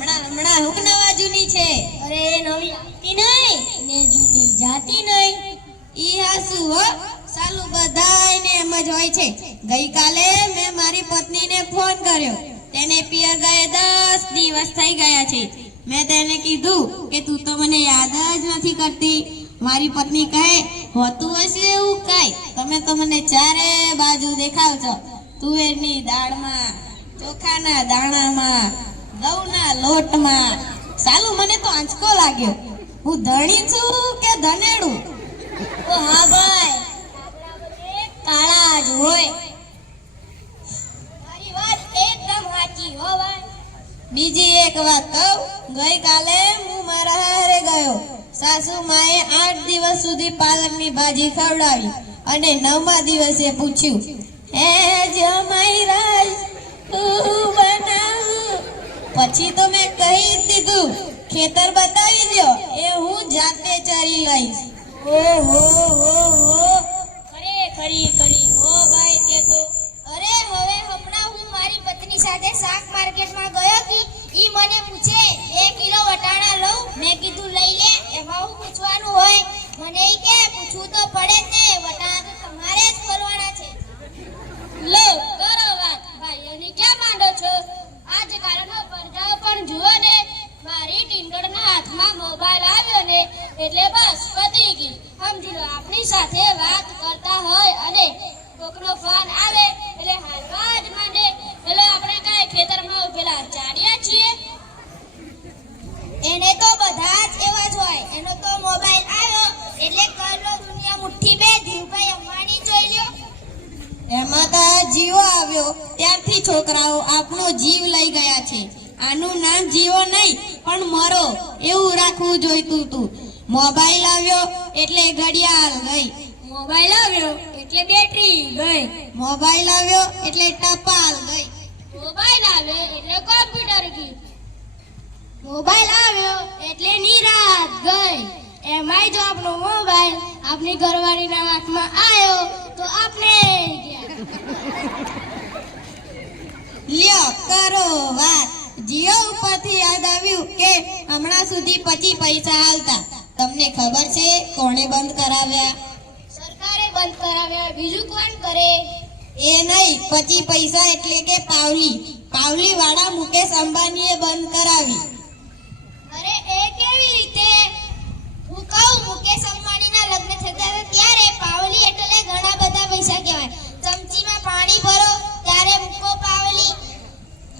હમણાં હું નવા જૂની છે? અરે નવી આવતી નહીં ને જૂની જાતી નહીં. ઈ હાસુ હો, સાલું બધાયને એમ જ હોય છે. ગઈકાલે મેં મારી પત્નીને ફોન કર્યો. તેને પિયર ગયે 10 દિવસ થઈ ગયા છે. મેં તેને કીધું કે તું તો મને યાદ જ નથી કરતી. મારી પત્ની કહે, હોતું હશે એવું કાંઈ, તમે તો મને ચારે બાજુ દેખાવ છો. તુવેરની દાળમાં, ચોખાના દાણામાં, ઘઉંના લોટમાં. સાલું મને તો આંચકો લાગ્યો. હું ધણી છું કે ધનેડું? ઓ હા ભાઈ, કાળા જ હોય. મારી વાત એકદમ સાચી હો ભાઈ. બીજી એક વાત કહું, ગઈકાલે હું મારા હારે ગયો. સાસુ માએ 8 દિવસ સુધી પાલકની ભાજી ખવડાવી અને 9મા દિવસે પૂછ્યું, હે જમાઈ રાજ તું બનાવું? પછી તો મેં કહી દીધું, ખેતર બતાવી દો, એ હું જાતે ચરી લઈશ. ઓહો હો હો, ખરી હો ભાઈ તે તો. અરે હવે હમણાં હું મારી પત્ની સાથે શાક માર્કેટમાં ગયો કે ઈ મને પૂછે 2 કિલો વટાણા લઉં? મેં કીધું લઈ લે, એમાં હું પૂછવાનું હોય? મને ઈ કે પૂછવું તો પડે તે, વટાણા તો તમારે જ કરવાના છે. લો કરો વાત ભાઈ, એની ક્યાં માંડો છો? આજ કારણો પડદાઓ પણ જુઓ ને. મારી ટીંગડના હાથમાં મોબાઈલ આવ્યો ને એટલે બસ પતી ગઈ. સમજી લો, આપણી સાથે વાત કરતા હોય અને કોકનો ફોન આવે એટલે હાલવા જ માંડે. એટલે આપણે કાંઈ ખેતરમાં ઉભેલા ચાડ્યા છીએ? એને તો બધા જ એવા જ હોય. એનો તો મોબાઈલ આવ્યો એટલે કરલો દુનિયા મુઠ્ઠી બે ધીરુભાઈ અંબાણી જોઈ લ્યો. એમાં તો જીવો આવ્યો ત્યારથી છોકરાઓ આપણો જીવ લઈ ગયા છે. આનું નામ જીવો નહીં પણ મરો એવું રાખવું જોઈતું તું. મોબાઈલ આવ્યો એટલે ઘડિયાળ ગઈ. મોબાઈલ આવ્યો એટલે બેટરી ગઈ. મોબાઈલ આવ્યો એટલે ટપાલ ગઈ. મોબાઈલ આવ્યો એટલે કોમ્પ્યુટર ગઈ. મોબાઈલ આવ્યો એટલે નિરાત ગઈ. એમાંય જો આપણો મોબાઈલ આપણી ઘરવાળીના હાથમાં આવ્યો તો આપણે લ્યો કરો વાત. જીઓ ઉપરથી યાદ આવ્યું કે હમણાં સુધી 25 પૈસા હાલતા. તમને ખબર છે કોણે બંધ કરાવ્યા? સરકારે બંધ કરાવ્યા, બીજું કોણ કરે? એ નહીં, 25 પૈસા એટલે કે પાવલી વાળા મુકેશ અંબાણીએ બંધ કરાવી. અરે એ કેવી રીતે? હું કહું, મુકેશ અંબાણીના લગ્ન થતા હતા ત્યારે પાવલી એટલે ઘણા બધા પૈસા કહેવાય. ચમચીમાં પાણી ભરો ત્યારે મૂકો પાવલી.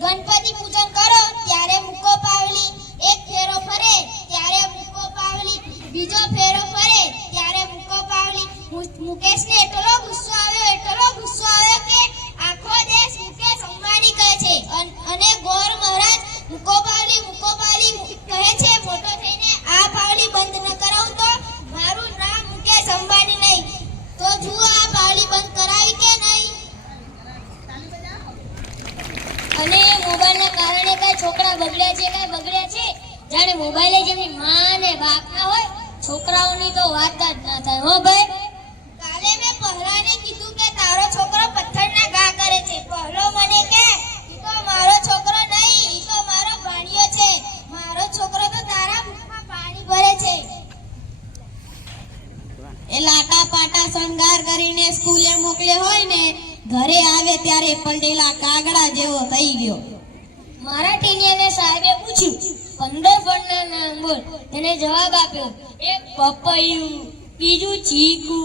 ગણપતિ પૂજન કરો ત્યારે મૂકો પાવલી. એક ફેરો ફરે ત્યારે મૂકો પાવલી. બીજો ફેરો ફરે ત્યારે મૂકો પાવલી. મુકેશને એટલો ગુસ્સો આવ્યો કે આખો દેશ મુકેશ અંબાણી કહે છે અને ગોર મહારાજ મૂકો પાવલી કહે છે. મોટો થઈને આ પાવલી બંધ ન કરાવું તો મારું નામ મુકેશ અંબાણી નહીં. તો જુઓ આ પાવલી બંધ કરાવી કે નહીં? અને મોબાઈલના કારણે કઈ છોકરા બગડ્યા છે? જાણે મોબાઈલે જેની માં ને બાપ ના હોય, છોકરાઓની તો વાત જ ના થાય હો ભાઈ. કાલે મેં પહલાને કીધું કે તારો છોકરો પથ્થરના ઘા કરે છે. પહલો મને કે ઈ તો મારો છોકરો નહીં, ઈ તો મારો ભાણિયો છે. મારો છોકરો તો તારા મુખમાં પાણી ભરે છે. એ લાટા પાટા શણગાર કરીને સ્કૂલે મોકલ્યો હોય ને, ઘરે આવે ત્યારે પલટેલા કાગડા જેવો થઈ ગયો. મારા ટીનિયાને સાહેબે પૂછ્યું 15 ફળના નામ બોલ. તેને જવાબ આપ્યો, એક પપૈયું, બીજું ચીકુ,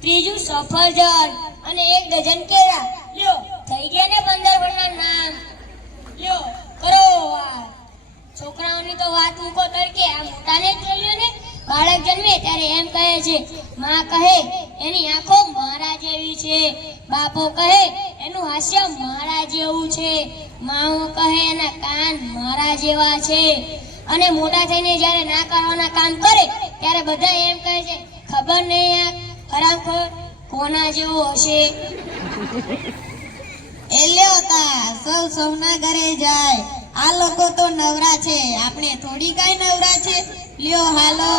ત્રીજું સફરજન અને 1 ડઝન કેળા. લ્યો થઈ ગયા ને 15 ફળના નામ. લ્યો કરો વાત. છોકરાઓની તો વાત મૂકો તડકે, આ મોટાને જોઈ લ્યો ને. બાળક જન્મે ત્યારે એમ કહે છે, માં કહે એની આંખો મારા જેવી છે, બાપો કહે એનું હાસ્ય મારા જેવું છે, માઓ કહે એના કાન મારા જેવા છે. અને મોટા થઈને જ્યારે ના કરવાના કામ કરે ત્યારે બધા એમ કહે છે, ખબર નહીં આ ખરાખર કોના જેવો હશે. એ લ્યો તા સૌ સૌના ઘરે જાય. આ લોકો તો નવરા છે, આપણે થોડી કઈ નવરા છે. લ્યો હાલો.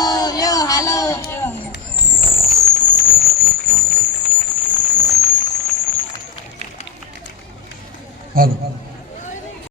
હાલો